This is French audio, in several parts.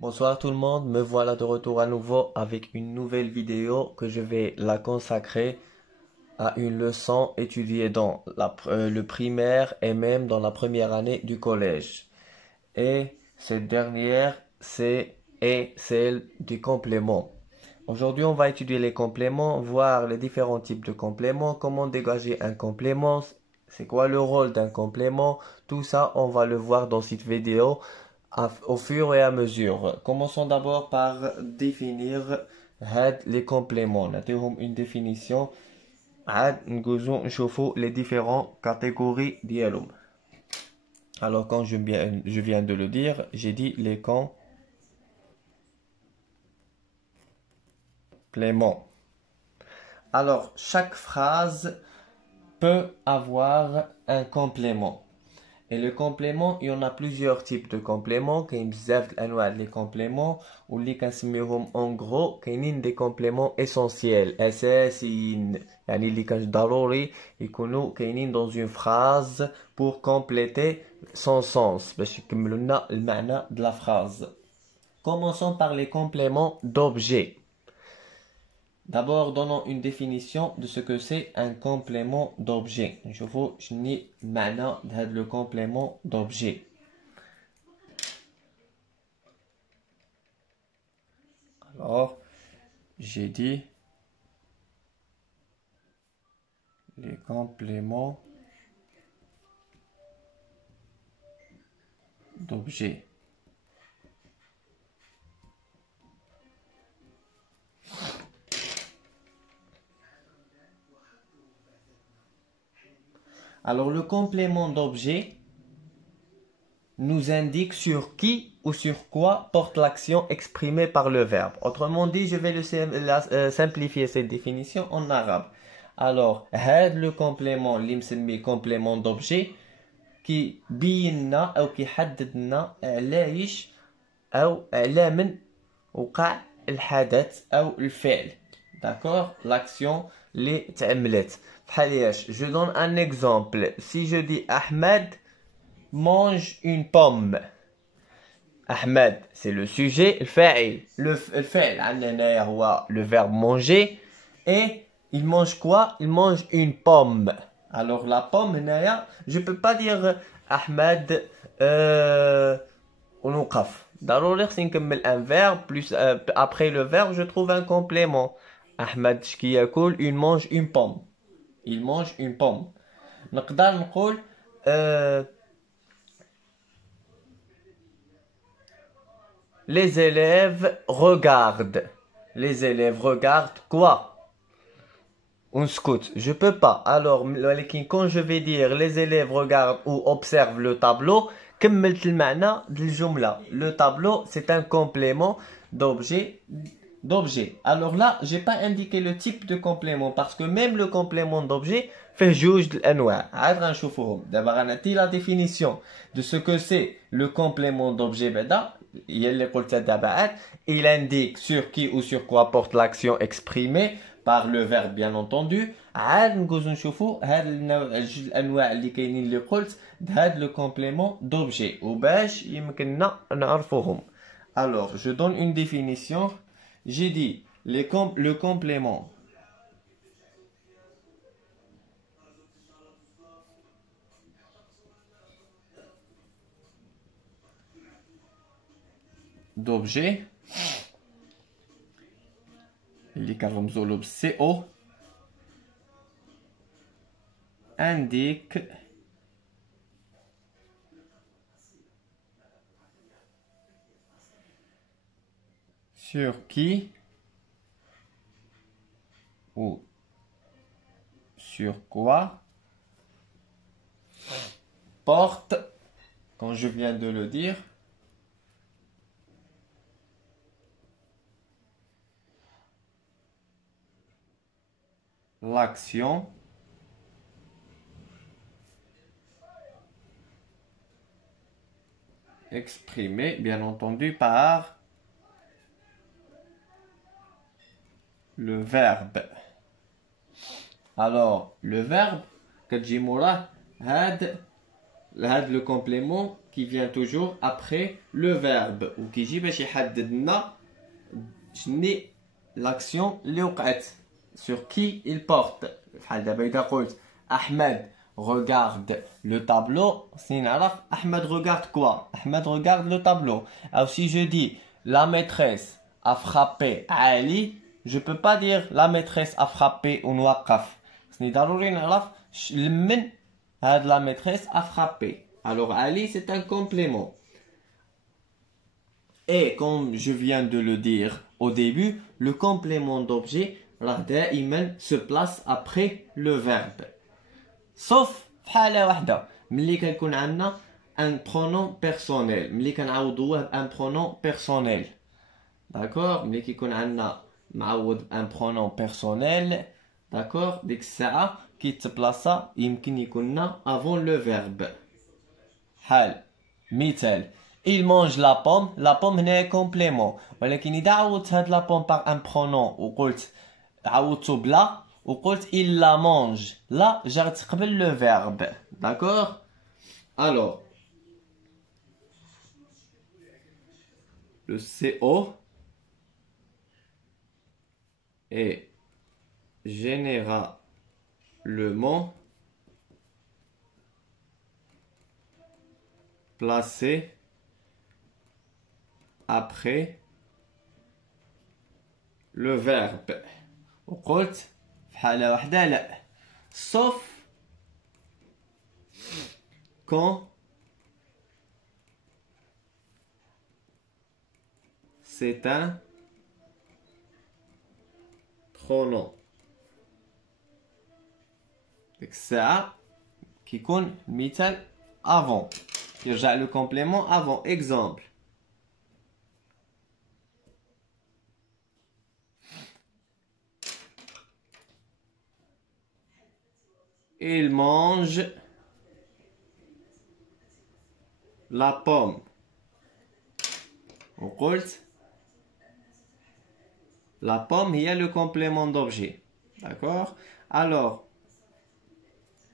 Bonsoir tout le monde, me voilà de retour à nouveau avec une nouvelle vidéo que je vais la consacrer à une leçon étudiée dans le primaire et même dans la première année du collège. Et cette dernière, est celle du complément. Aujourd'hui, on va étudier les compléments, voir les différents types de compléments, comment dégager un complément, c'est quoi le rôle d'un complément, tout ça, on va le voir dans cette vidéo au fur et à mesure. Commençons d'abord par définir les compléments. نعطيهم une définition. عاد نجوزو نشوفوا les différentes catégories ديالهم. Alors, quand je viens de le dire, j'ai dit les compléments. Alors, chaque phrase peut avoir un complément. Et le complément, il y en a plusieurs types de compléments. كاين بزاف الانواع les compléments واللي كنسميوهم en gros كاينين des compléments essentiels اساسيين يعني اللي كان ضروري يكونوا كاينين dans une phrase pour compléter son sens باش يكملوا لنا المعنى de la phrase. Commençons par les compléments d'objet. D'abord, donnons une définition de ce que c'est un complément d'objet. Je vous dis maintenant le complément d'objet. Alors, j'ai dit les compléments d'objet. Alors, le complément d'objet nous indique sur qui ou sur quoi porte l'action exprimée par le verbe. Autrement dit, je vais simplifier cette définition en arabe. Alors, le complément, le complément d'objet, qui بينا أو كيحدد لنا علاش أو على من وقع الحدث أو الفعل. D'accord? L'action اللي تعملت. بحال ايش؟ Je donne un exemple. Si je dis Ahmed mange une pomme. Ahmed, c'est le sujet, الفاعل. الفعل عندنا هنايا هو le verbe manger. Et il mange quoi? Il mange une pomme. Alors la pomme هنايا, je peux pas dire Ahmed ونوقف. ضروري خصني نكمل un verbe plus après le verbe je trouve un complément. Ahmed شكي ياكل, il mange une pomme. Il mange une pomme. نقدر نقول les élèves regardent. Les élèves regardent quoi? On scout. Je peux pas. Alors, quand je vais dire les élèves regardent ou observent le tableau, كملت المعنى للجملة. Le tableau, c'est un complément d'objet. Alors là, j'ai pas indiqué le type de complément parce que même le complément d'objet fait جوج الأنواع. عاد غنشوفوهم. دابا غنعطي la définition de ce que c'est le complément d'objet بعدا. Il indique sur qui ou sur quoi porte l'action exprimée par le verbe bien entendu. عاد نجوزو نشوفو هاد الجوج الانواع اللي كاينين اللي قلت بهاد le complément d'objet وباش يمكننا نعرفوهم. Alors, je donne une définition. J'ai dit le complément d'objet اللي كنرمزو له CO indique sur qui ou sur quoi porte, quand je viens de le dire, l'action exprimée bien entendu par le verbe. Alors, le verbe, كتجي موراه هاد le complément qui vient toujours après le verbe ou qui dit باش يحدد لنا شنو l'action اللي وقعت sur qui il porte. بحال دابا إذا قلت أحمد regarde le tableau, c'est نعرف Ahmed regarde quoi? Ahmed regarde le tableau. Alors si je dis la maîtresse a frappé Ali, je peux pas dire la maîtresse a frappé ou نوقف. C'est ضروري نعرف لمن هاد la maîtresse a frappé. Alors Ali c'est un complément. Et comme je viens de le dire au début, le complément d'objet دائما se place après le verbe. Sauf في حالة واحدة ملي كنكون عندنا un pronom personnel ملي كنعوضوه ب un pronom personnel. D'accord? ملي كيكون عندنا معوض un pronom personnel, d'accord? ديك الساعة كيتبلاصا يمكن يكوننا avant le verbe. حال مثال il mange la pomme هنا complément ولكن إذا عوضت هاد la pomme par un pronom وقلت عوضته بلا وقلت il la mange là جرت قبل le verbe. D'accord? Alors le CO est généralement placé après le verbe. وقلت في حالة واحدة لا sauf quand c'est un pronom. ديك الساعة كيكون مثال avant يرجع le complément avant. Exemple il mange la pomme. وقلت la pomme il y a le complément d'objet. D'accord? Alors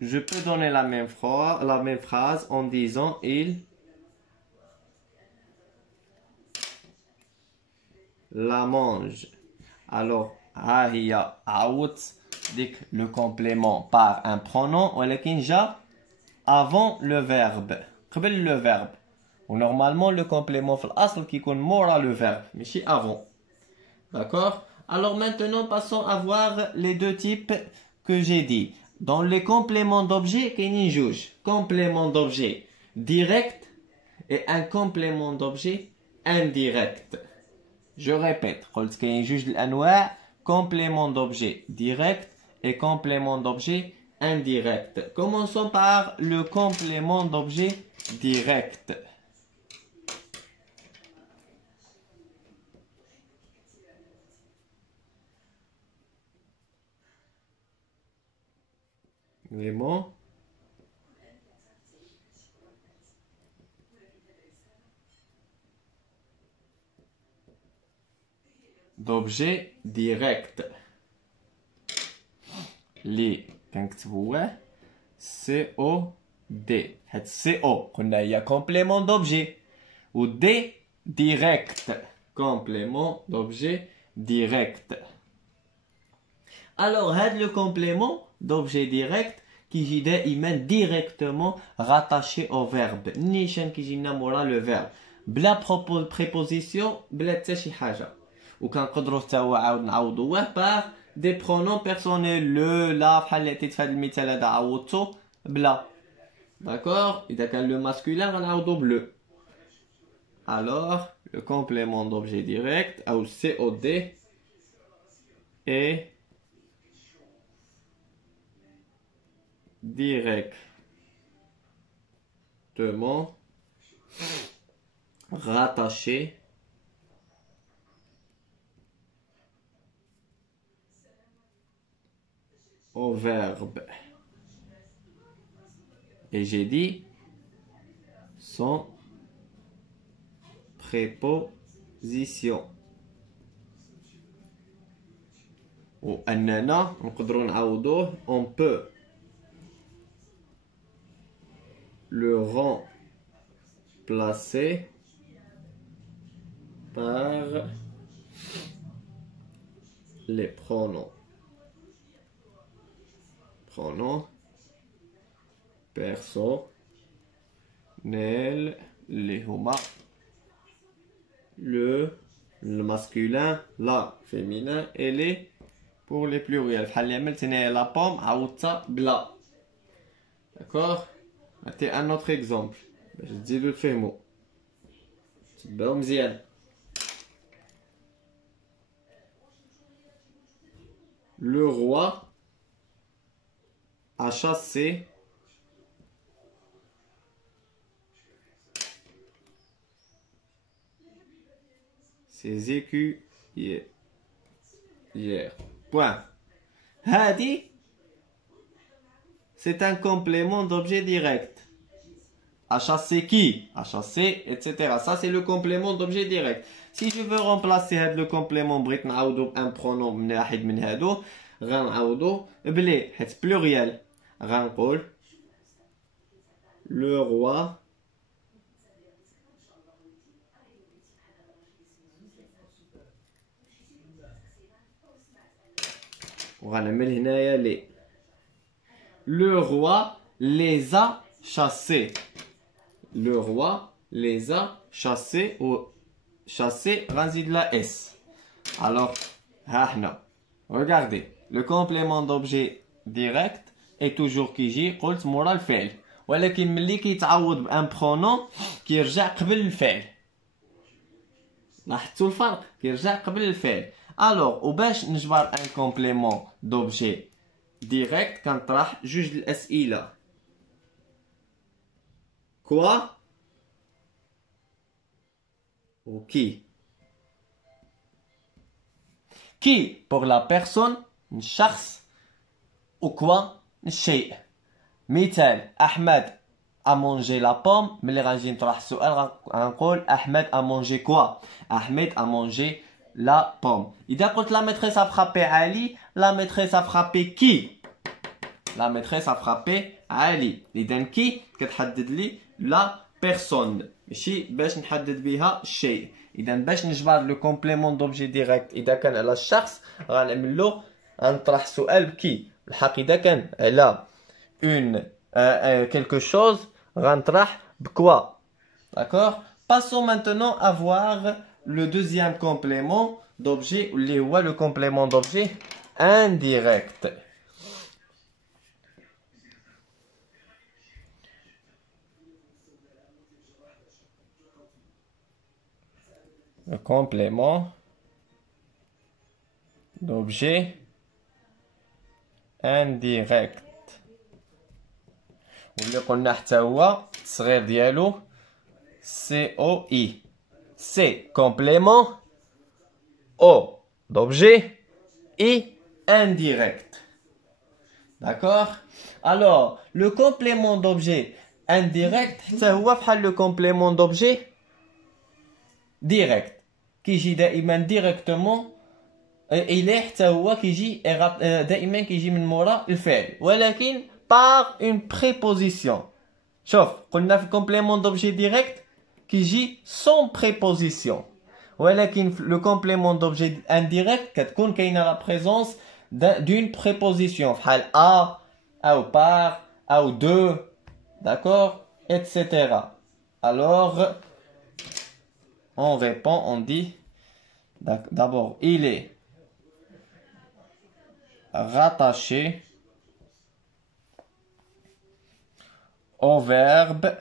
je peux donner la même phrase en disant il la mange. Alors ها هي عوضت ديك le complément par un pronom ولكن جا avant le verbe قبل le verbe. Ou normalement le complément في الأصل كيكون مورا le verbe ماشي avant. D'accord? Alors maintenant passons à voir les deux types que j'ai dit. Dans les compléments d'objet كاينين جوج. Complément d'objet direct et un complément d'objet indirect. Je répète, قلت كاين جوج الأنواع complément d'objet direct et complément d'objet indirect. Commençons par le complément d'objet direct. Les mots d'objet direct. لي كنكتبوه COD. هاد CO قلنا هي complément d'objet و D direct complément d'objet direct. Alors هاد le complément d'objet direct كيجي دائما directement rattaché au verbe. نيشان كيجي لنا مورا le verbe بلا préposition بلا حتى شي حاجه. وكنقدروا حتى هو عاود نعوضوه par des pronoms personnels le la بحال اللي عطيت في هذا المثال هذا عوضته بلا. D'accord? إذا كان le masculin غنعوضو bleu. Alors le complément d'objet direct ou COD est directement rattaché au verbe. Et j'ai dit sans préposition. وأننا نقدروا نعوضوه on peut le remplacé par les pronoms. Pronoms personnels, les huma, le masculin, la féminin et les pour les pluriels. La pomme a bla. D'accord? C'est un autre exemple. Je dis le fait mot. Le roi a chassé ses écus hier. Point. Hadi, c'est un complément d'objet direct. A chasser qui? A chasser, etc. Ça, c'est le complément d'objet direct. Si je veux remplacer le complément brut, un pronom من هادو غنعوضو بلي حيت pluriel غنقول le roi وغنعمل هنايا لي le roi les a chassés. Le roi les a chassés ou chassés غنزيد la S. Alors, regardez, le complément d'objet direct est toujours كيجي قلت مورا الفعل ولكن ملي كيتعوض بان برونون كيرجع قبل الفعل. لاحظتوا الفرق؟ كيرجع قبل الفعل. Alors, وباش نجبر ان complément d'objet direct كنطرح جوج الأسئلة. Quoi ou qui? Qui pour la personne, الشخص ou quoi الشيء. مثال أحمد a mangé la pomme. ملي غنجي نطرح السؤال غنقول أحمد a mangé quoi? Ahmed a mangé la pomme. إذا قلت la maîtresse a frappé Ali, la maîtresse a frappé qui? La maîtresse a frappé Ali. إذا qui كتحدد لي la personne ماشي باش نحدد بها الشيء. إذا باش نجبر لو كومبليمون دوبجي ديريكت إذا كان على الشخص غنعمل له غنطرح سؤال بكي. الحق إذا كان على quelque chose غنطرح بكوا. D'accord? Passons maintenant à voir le deuxième complément d'objet اللي هو le complément d'objet indirect. Le complément d'objet indirect واللي قلنا حتى هو التصغير ديالو COI. C'est complément O d'objet et indirect. D'accord? Alors, le complément d'objet indirect حتى هو بحال le complément d'objet direct كيجي دائما directement إليه حتى هو كيجي دائما كيجي من مورا الفعل ولكن par une préposition. شوف قلنا في complément d'objet direct كيجي sans préposition ولكن le complément d'objet indirect كتكون كاينه la présence d'une préposition بحال à ou par ou de, d'accord, etc. Alors on répond, on dit d'abord il est rattaché au verbe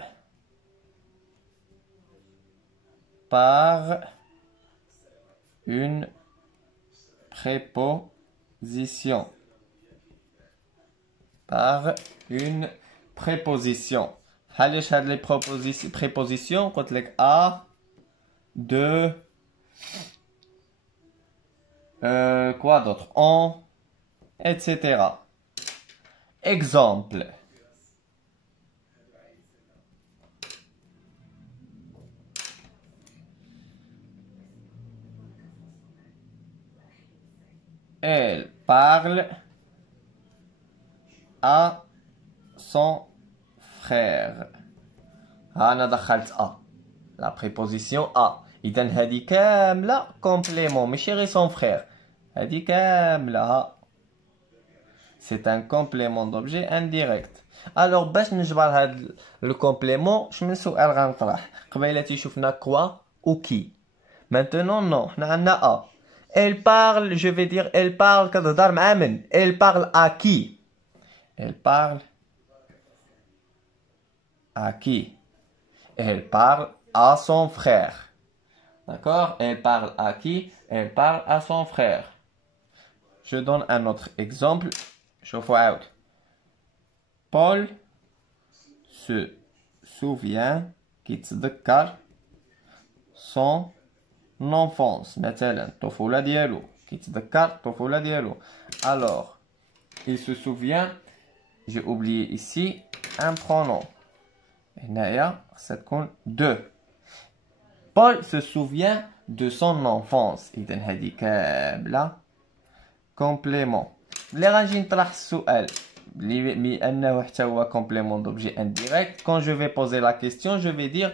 par une préposition. Par une préposition. علاش هاد لي prépositions قلت لك à, de, quoi d'autre, en, etc. Exemple. Elle parle à son frère. أنا دخلت La préposition à. إذن هذه كاملة complément ماشي غير son frère. هذه كاملة. C'est un complément d'objet indirect. Alors باش نجبر هذا le complément شمن سؤال غنطرح. قبيلة شفنا quoi ou qui. Maintenant non, حنا عندنا a. Elle parle, je vais dire elle parle كتهضر مع من. Elle parle à qui. Elle parle à qui. Elle parle à son frère. D'accord? Elle parle à qui? Elle parle à son frère. Je donne un autre exemple. شوفوا عاود. Paul se souvient كيتذكر son enfance. مثلا الطفولة ديالو. كيتذكر الطفولة ديالو. Alors, il se souvient. J'ai oublié ici un pronom. هنايا خصها تكون de. Paul se souvient de son enfance. إذن هذه كاملة complément. اللي غنجي نطرح السؤال بأنه حتى هو complément d'objet indirect. Quand je vais poser la question, je vais dire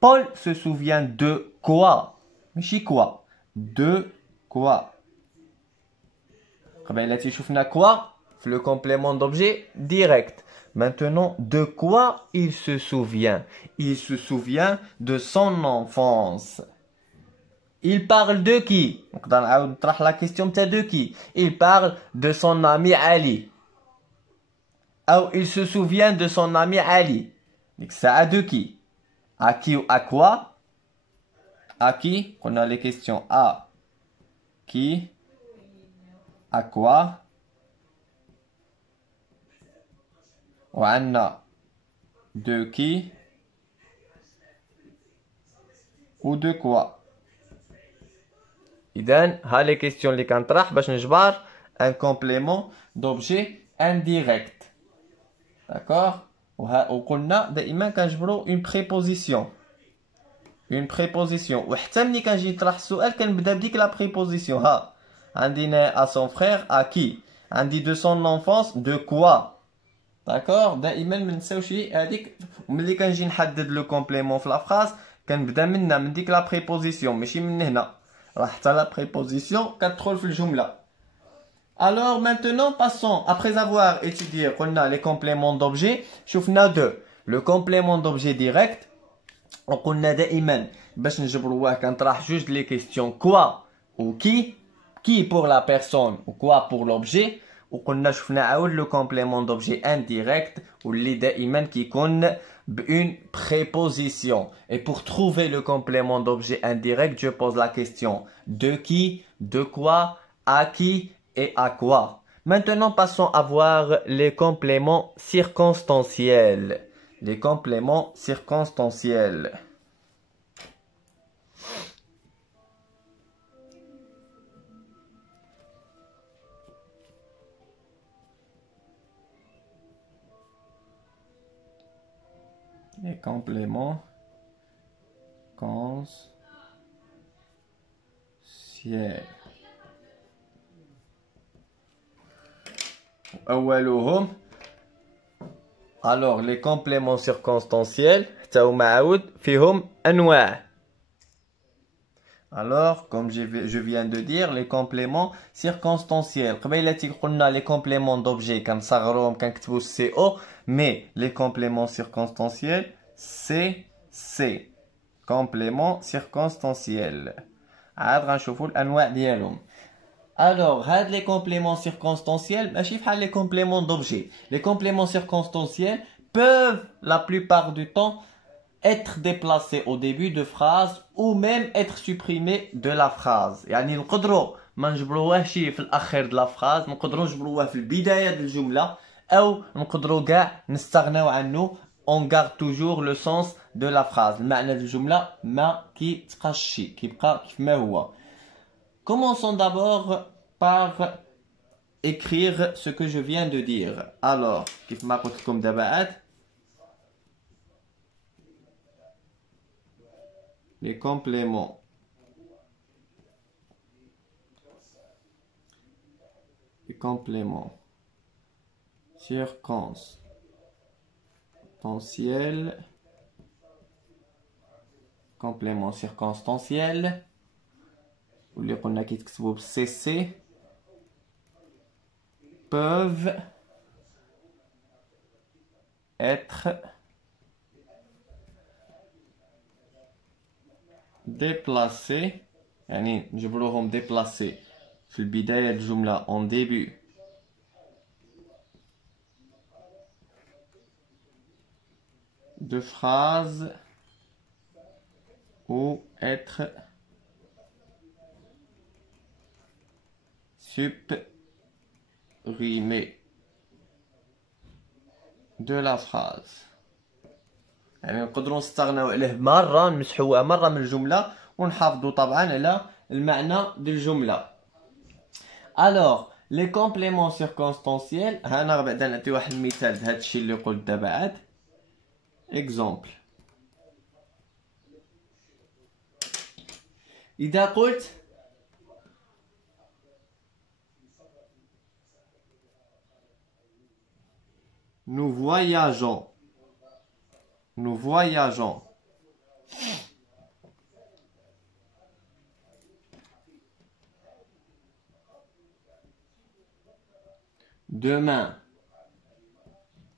Paul se souvient de quoi? ماشي quoi. De quoi? قبيلة شفنا quoi في le complément d'objet direct. Maintenant, de quoi il se souvient? Il se souvient de son enfance. Il parle de qui? نقدر نعاود نطرح la question تاع de qui? Il parle de son ami Ali. Ou il se souvient de son ami Ali. ديك الساعة de qui? À qui ou à quoi? À qui? On a les questions à qui? À quoi? وعندنا de qui? Ou de quoi? إذن ها les questions اللي كنطرح باش نجبر un complément d'objet indirect. D'accord? وقلنا دائما كنجبروا une préposition. Une préposition. وحتى ملي كنجي نطرح السؤال كنبدا بديك la préposition. ها عندي à son frère à qui? عندي de son enfance de quoi? D'accord? دائما ما نساوش هذيك ملي كنجي نحدد لو كومبليمون في لا فراز كنبدا من ديك لا بريبوزيسيون ماشي من هنا. راه حتى لا بريبوزيسيون كتدخل في الجمله. Alors maintenant passons après avoir étudié قلنا les compléments d'objet شفنا deux. Le complément d'objet direct وقلنا دائما باش نجبروه كنطرح جوج لي كيستيون quoi ou qui pour la personne ou quoi pour l'objet. وقلنا شفنا عاود لو complément d'objet indirect واللي دائما كيكون بune préposition. Et pour trouver le complément d'objet indirect, je pose la question de qui, de quoi, à qui et à quoi. Maintenant, passons à voir les compléments circonstanciels. Les compléments circonstanciels. Les compléments circonstanciels. أولهم alors les compléments circonstanciels حتى هما عاود فيهم أنواع. Alors comme je viens de dire les compléments circonstanciels قبيلة قلنا les compléments d'objet كنصغروهم كنكتبوا CO mais les compléments circonstanciels c'est compléments circonstanciels. عاد غنشوفوا الأنواع ديالهم. Alors, les compléments circonstanciels, les compléments d'objet. Les compléments circonstanciels peuvent, la plupart du temps, être déplacés au début de phrase ou même être supprimés de la phrase. يعني نقدروا ما نجبروهش في الأخير de la phrase، نقدروا نجبروه في البداية ديال الجملة، أو نقدروا كاع نستغناو عنه. On garde toujours le sens de la phrase. المعنى ديال الجملة ما كيتقاش كيبقى كيف ما هو. Commençons d'abord par écrire ce que je viens de dire. Alors, كيف ما قلت لكم دابا les compléments circonstanciels complément circonstanciel واللي قلنا كيتكتبوا بالسي سي peuvent être déplacés يعني نجبروهم déplacés في البداية الجملة en début de phrase ou être supprimé de la phrase يعني نقدروا نستغناو عليه مرة نمسحوها مرة من الجملة ونحافظوا طبعا على المعنى ديال الجملة. Alors les compléments circonstanciels هنا بعدا نعطي واحد المثال لهذا الشيء اللي قلت دابا عاد. exemple إذا قلت nous voyageons demain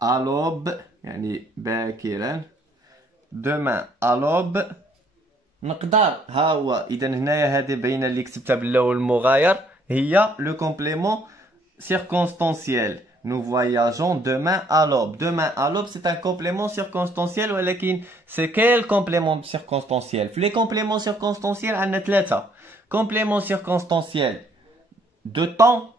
à l'aube يعني باكرا demain à l'aube نقدر ها هو اذا هنايا هذه باينه اللي كتبتها باللون المغاير هي لو كومبليمون circonstanciel. Nous voyageons demain à l'aube. Demain à l'aube, c'est un complément circonstanciel ولكن c'est quel complément circonstanciel? Les compléments circonstanciels عندنا ثلاثة. Complément circonstanciel de temps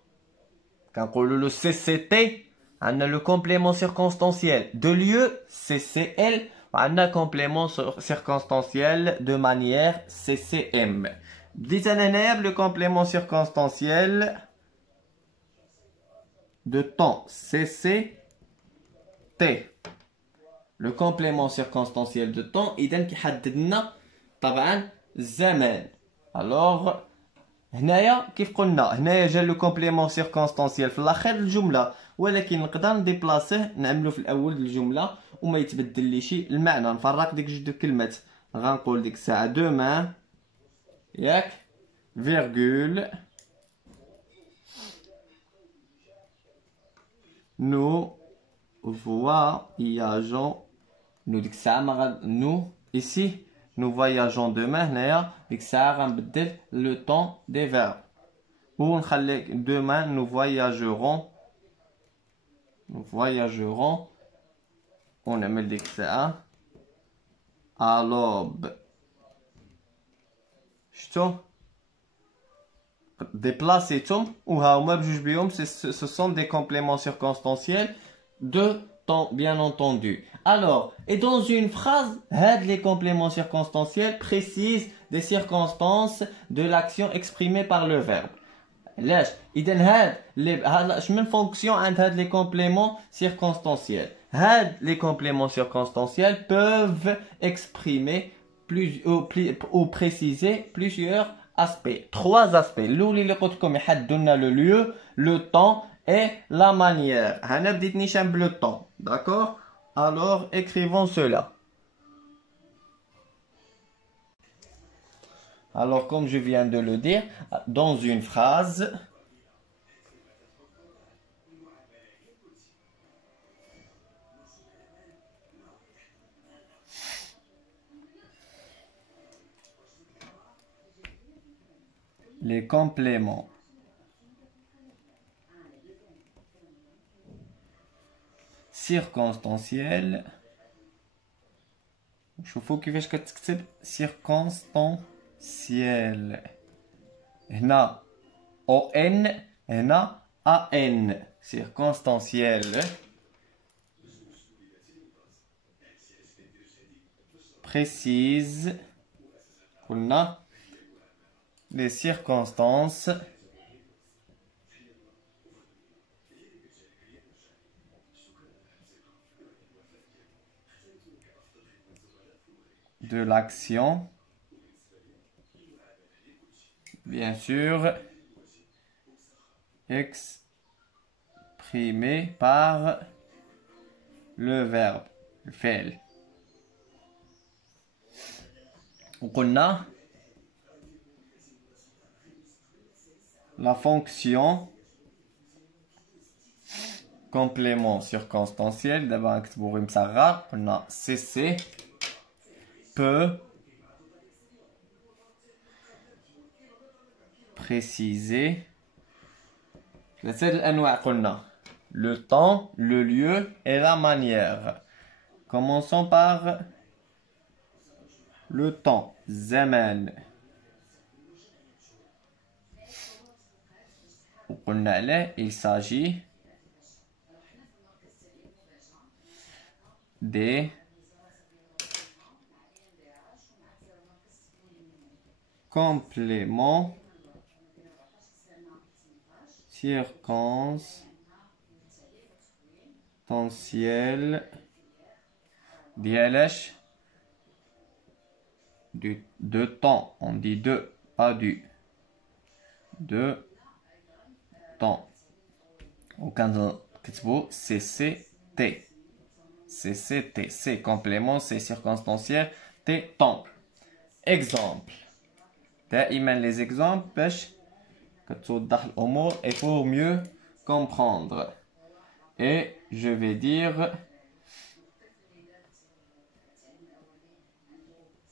كنقولوا له CCT. عندنا le complément circonstanciel de lieu CCL. وعندنا complément circonstanciel de manière CCM. بديت انا هنايا بلو complément circonstanciel de temps CCT. Le complément circonstanciel de temps إذا كيحدد لنا طبعا الزمان. alors هنايا كيف قلنا هنايا جا لو complément circonstanciel في الاخر الجمله ولكن نقدر نديبلاسيه نعملو في الاول الجمله وما يتبدل لي شيء المعنى. نفرق ديك جوج كلمات غنقول ديك الساعه دومان ياك فيرغول nous voyageons nous ديك الساعه ما غاد nous ici nous voyageons demain هنايا ديك الساعه غنبدل le temps des verbes ونخلي demain nous voyagerons ونعمل ديك الساعه à l'aube. شتو déplacétum ou هاهما بجوج بيهم ce sont des compléments circonstanciels de temps bien entendu. Alors et dans une phrase هاد les compléments circonstanciels précisent des circonstances de l'action exprimée par le verbe. علاش اذا هاد شمن فونكسيون عند هاد les compléments circonstanciels. هاد les compléments circonstanciels peuvent exprimer ou préciser plusieurs aspects. Trois aspects. الاولي اللي قلت لكم يحددوا لنا le lieu, le temps et la manière. هنا بديت نيشان بلو temps. D'accord? Alors écrivons cela. Alors comme je viens de le dire, dans une phrase les compléments circonstanciels شوفوا كيفاش كتكتب circonstanciel هنا ON هنا AN circonstanciel précise قلنا les circonstances de l'action, bien sûr, exprimée par le verbe, le فعل. وقلنا la fonction complément circonstanciel d'abord نكتبو غير مصغر قلنا CC peut préciser ثلاثة الأنواع قلنا le temps, le lieu et la manière. Commençons par le temps زمان وقلنا عليه il s'agit des compléments circonstanciels ديالش de temps. On dit de, pas du. De temps. وكان كتبو CCT. CCT. C complément, C circonstanciel, T temps. Exemple. دائما les exemples باش كتوضح الأمور et pour mieux comprendre. Et je vais dire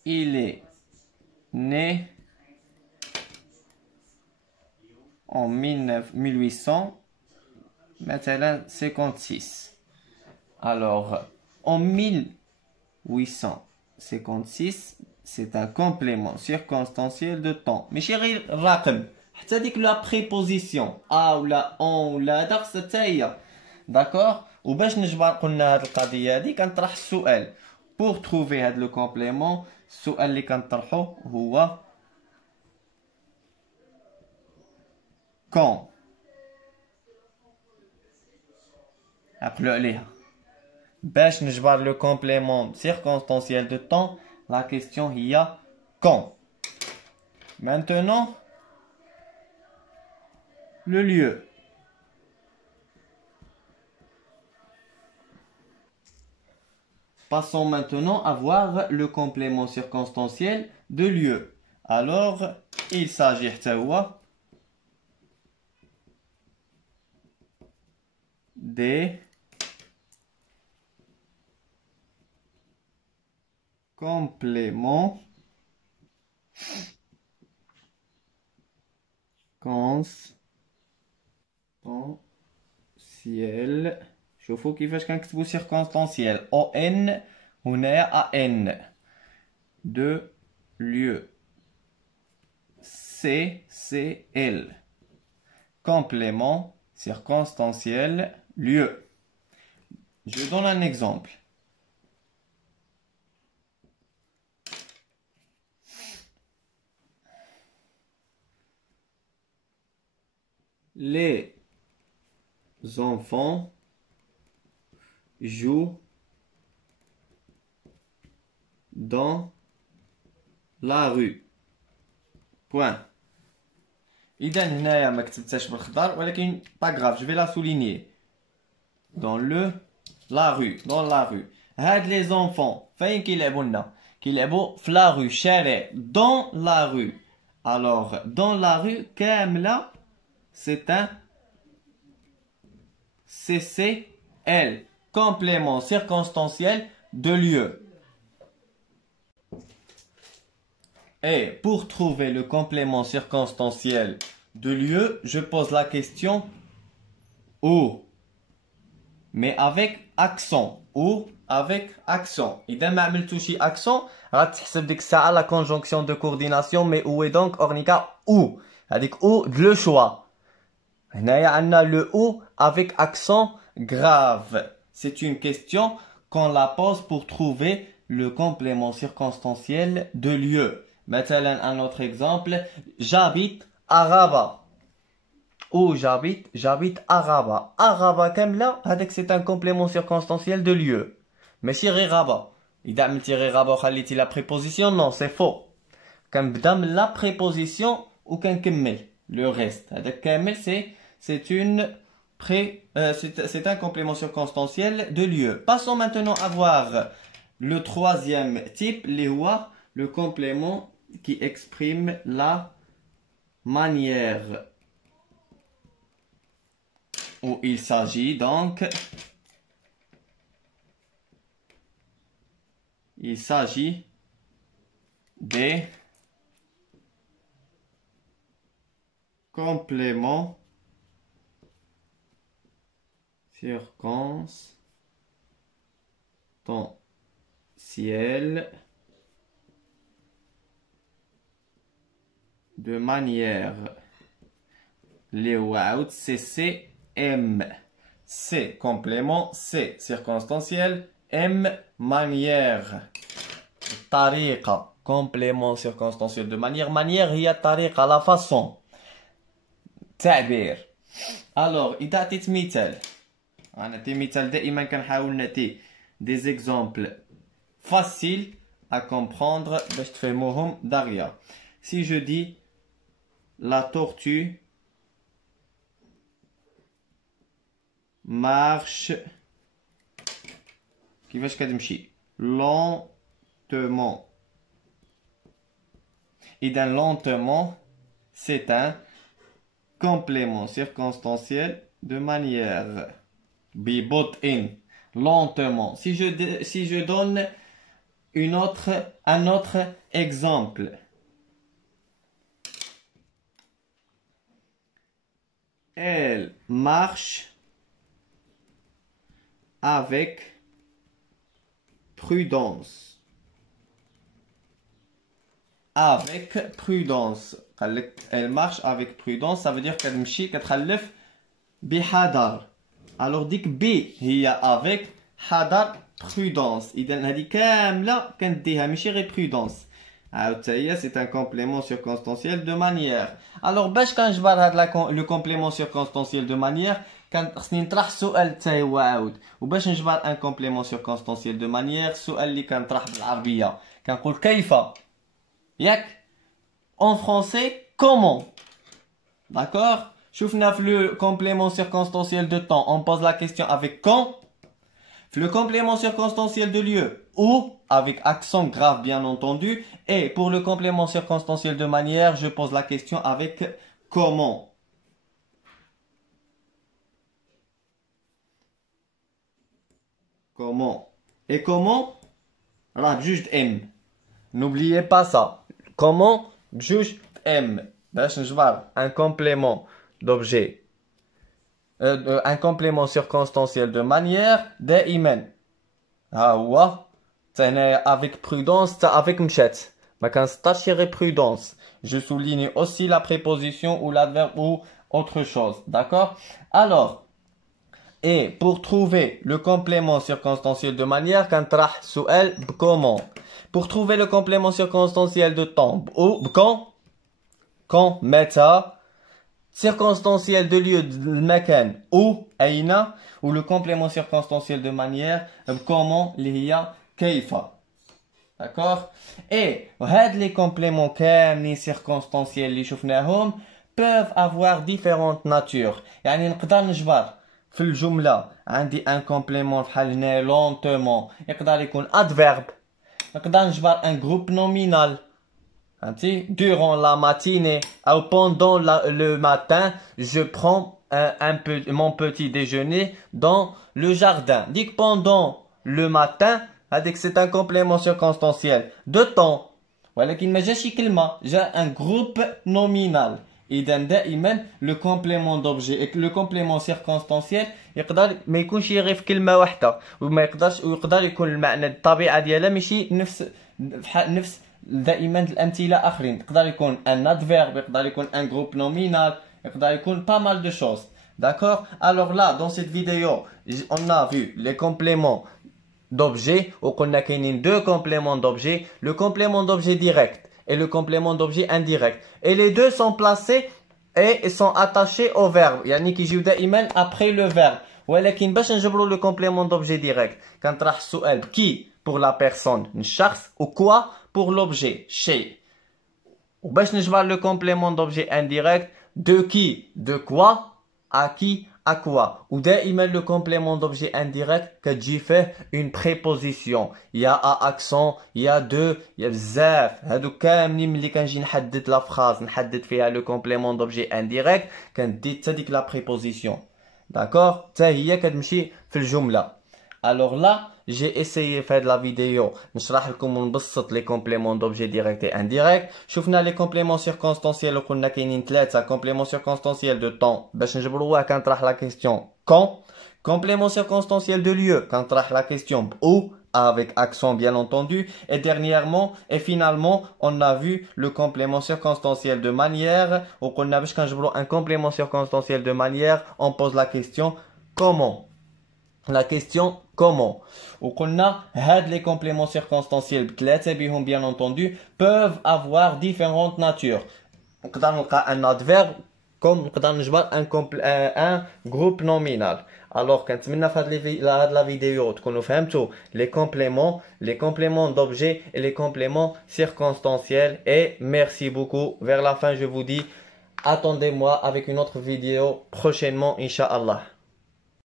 il est né en 1856. Alors, en 1856, c'est un complément circonstanciel de temps. Mais chérie, رقم. حتى ديك la préposition a ou la on ou la داك حتى d'accord. وباش نجبر قلنا هاد القضية هادي كنطرح السؤال. Pour trouver هاد le complément, السؤال اللي كنطرحو هو quand. عقلوا عليها. باش نجبر le complément circonstanciel de temps, la question هي quand. Maintenant, le lieu. Passons maintenant à voir le complément circonstanciel de lieu. Alors, il s'agit des compléments circonstanciels. شوفوا كيفاش كنكتبوا circonstanciel ON هنايا AN de lieu CCL complément circonstanciel lieu. Je donne un exemple. Les enfants jouent dans la rue. Point. إذا هنايا ما كتبتهاش بالخضر ولكن pas grave, je vais la souligner. Dans la rue, dans la rue. هاد les enfants فين كيلعبوا لنا؟ كيلعبوا في la rue, شارع, dans la rue. Alors, dans la rue كاملة c'est un CCL, complément circonstanciel de lieu. Et pour trouver le complément circonstanciel de lieu, je pose la question où, mais avec accent. Ou avec accent. إذا ما عملتوش accent غتحسب ديك الساعة la conjonction de coordination. Mais où est donc ornica où. هذيك où le choix. هنايا عندنا le ou avec accent grave. C'est une question qu'on la pose pour trouver le complément circonstanciel de lieu. Maintenant, un autre exemple. J'habite à Rabat. Où j'habite? J'habite à Rabat. À Rabat كاملة هذاك c'est un complément circonstanciel de lieu. ماشي غير Rabat. إذا عملتي غير Rabat وخليتي la préposition, non, c'est faux. كنبدا من la préposition وكنكمل le reste. هذاك كامل c'est un complément circonstanciel de lieu. Passons maintenant à voir le troisième type, اللي هو le complément qui exprime la manière où il s'agit donc des compléments circonstanciels de manière. Les out, c'est C, M. C, complément, C, circonstanciel, M, manière. Tariqa, complément circonstanciel de manière. Manière, il y a tariqa, la façon. تعبير. Alors, إذا أعطيت مثال. أنا أعطي مثال دائما كنحاول نعطي des exemples faciles à comprendre باش تفهموهم دغيا. Si je dis la tortue marche كيفاش كتمشي lentement. إذا lentement c'est un complément circonstanciel de manière. ببطء lentement. Si je donne un autre exemple. Elle marche avec prudence. Avec prudence. Elle marche avec prudence, ça veut dire qu'elle مشي كتخلف بحذر. Alors ديك بي هي avec حذر prudence. إذا هذه كاملة كنديها ماشي غير prudence. C'est un complément circonstanciel de manière. Alors باش كنجبر هذا le complément circonstanciel de manière خصني نطرح سؤال حتى هو عاود. وباش نجبر un complément circonstanciel de manière السؤال اللي كنطرح بالعربية كنقول كيف ياك. En français, comment? D'accord? شوفنا في le complément circonstanciel de temps, on pose la question avec quand. Le complément circonstanciel de lieu, où, avec accent grave bien entendu. Et pour le complément circonstanciel de manière, je pose la question avec comment. Comment? Et comment? Là, juste M. N'oubliez pas ça. Comment? Juste M. Un complément d'objet. Un complément circonstanciel de manière دائما ها هو avec prudence avec مشات ما كنسطاش غير prudence. Je souligne aussi la préposition ou l'adverbe ou autre chose, d'accord? Alors, et pour trouver le complément circonstanciel de manière كنطرح سؤال comment. Pour trouver le complément circonstanciel de temps ou quand متى. Circonstanciel de lieu de المكان où أين. ou le complément circonstanciel de manière comment اللي هي كيف. d'accord. et هاد les compléments كاملين circonstanciels اللي شفناهم peuvent avoir différentes natures. يعني نقدر نجبر في الجملة عندي un complément بحال هنا lentement يقدر يكون adverbe. نقدر نجبر un groupe nominal durant la matinée ou pendant le matin, je prends mon petit déjeuner dans le jardin. Dit que pendant le matin, c'est un complément circonstanciel de temps. ولكن ما جاش كلمة, جاء un groupe nominal. إذا دائما le complément d'objet et le complément circonstanciel يقدر ما يكونش غير في كلمة واحدة ويقدر يكون المعنى الطبيعة ديالها ماشي نفس دائما الامثله اخرين. يقدر يكون un adverbe, يقدر يكون un groupe nominal, يقدر يكون pas mal de choses. d'accord. Alors là dans cette vidéo on a vu les compléments d'objet. وقلنا كاينين deux compléments d'objet, le complément d'objet direct et le complément d'objet indirect, et les deux sont placés et sont attachés au verbe. يعني كيجيو دائما après le verbe. ولكن باش نجبروا le complément d'objet direct كنطرح السؤال qui pour la personne الشخص ou quoi pour l'objet شيء. وباش نجبر le complément d'objet indirect de qui, de quoi, à qui, à quoi? Ou دائما le complément d'objet indirect كتجي فيه une préposition. Il y a à accent, il y a de, il y a بزاف. هادو كاملين ملي كنجي نحدد لا phrase نحدد فيها le complément d'objet indirect كندي حتى ديك la préposition. D'accord? حتى هي كتمشي في الجملة. Alors là, j'ai essayé de faire de la vidéo. نشرح لكم ونبسط les compléments d'objet direct et indirect. شفنا les compléments circonstanciels وقلنا كاينين ثلاثة. Complément circonstanciel de temps باش نجبروها كنطرح la question quand. Complément circonstanciel de lieu كنطرح la question où avec accent bien entendu. Et dernièrement et finalement, on a vu le complément circonstanciel de manière. وقلنا باش كنجبرو un complément circonstanciel de manière, on pose la question comment. La question comment. وقلنا هاد les compléments circonstanciels بثلاثة بهم bien entendu peuvent avoir différentes natures. نقدر نلقى un adverbe comme نقدر نجبر un groupe nominal. Alors كنتمنى في هاد la vidéo تكونوا فهمتوا les compléments d'objet et les compléments circonstanciels. Et merci beaucoup. Vers la fin je vous dis attendez-moi avec une autre vidéo prochainement Inch'Allah.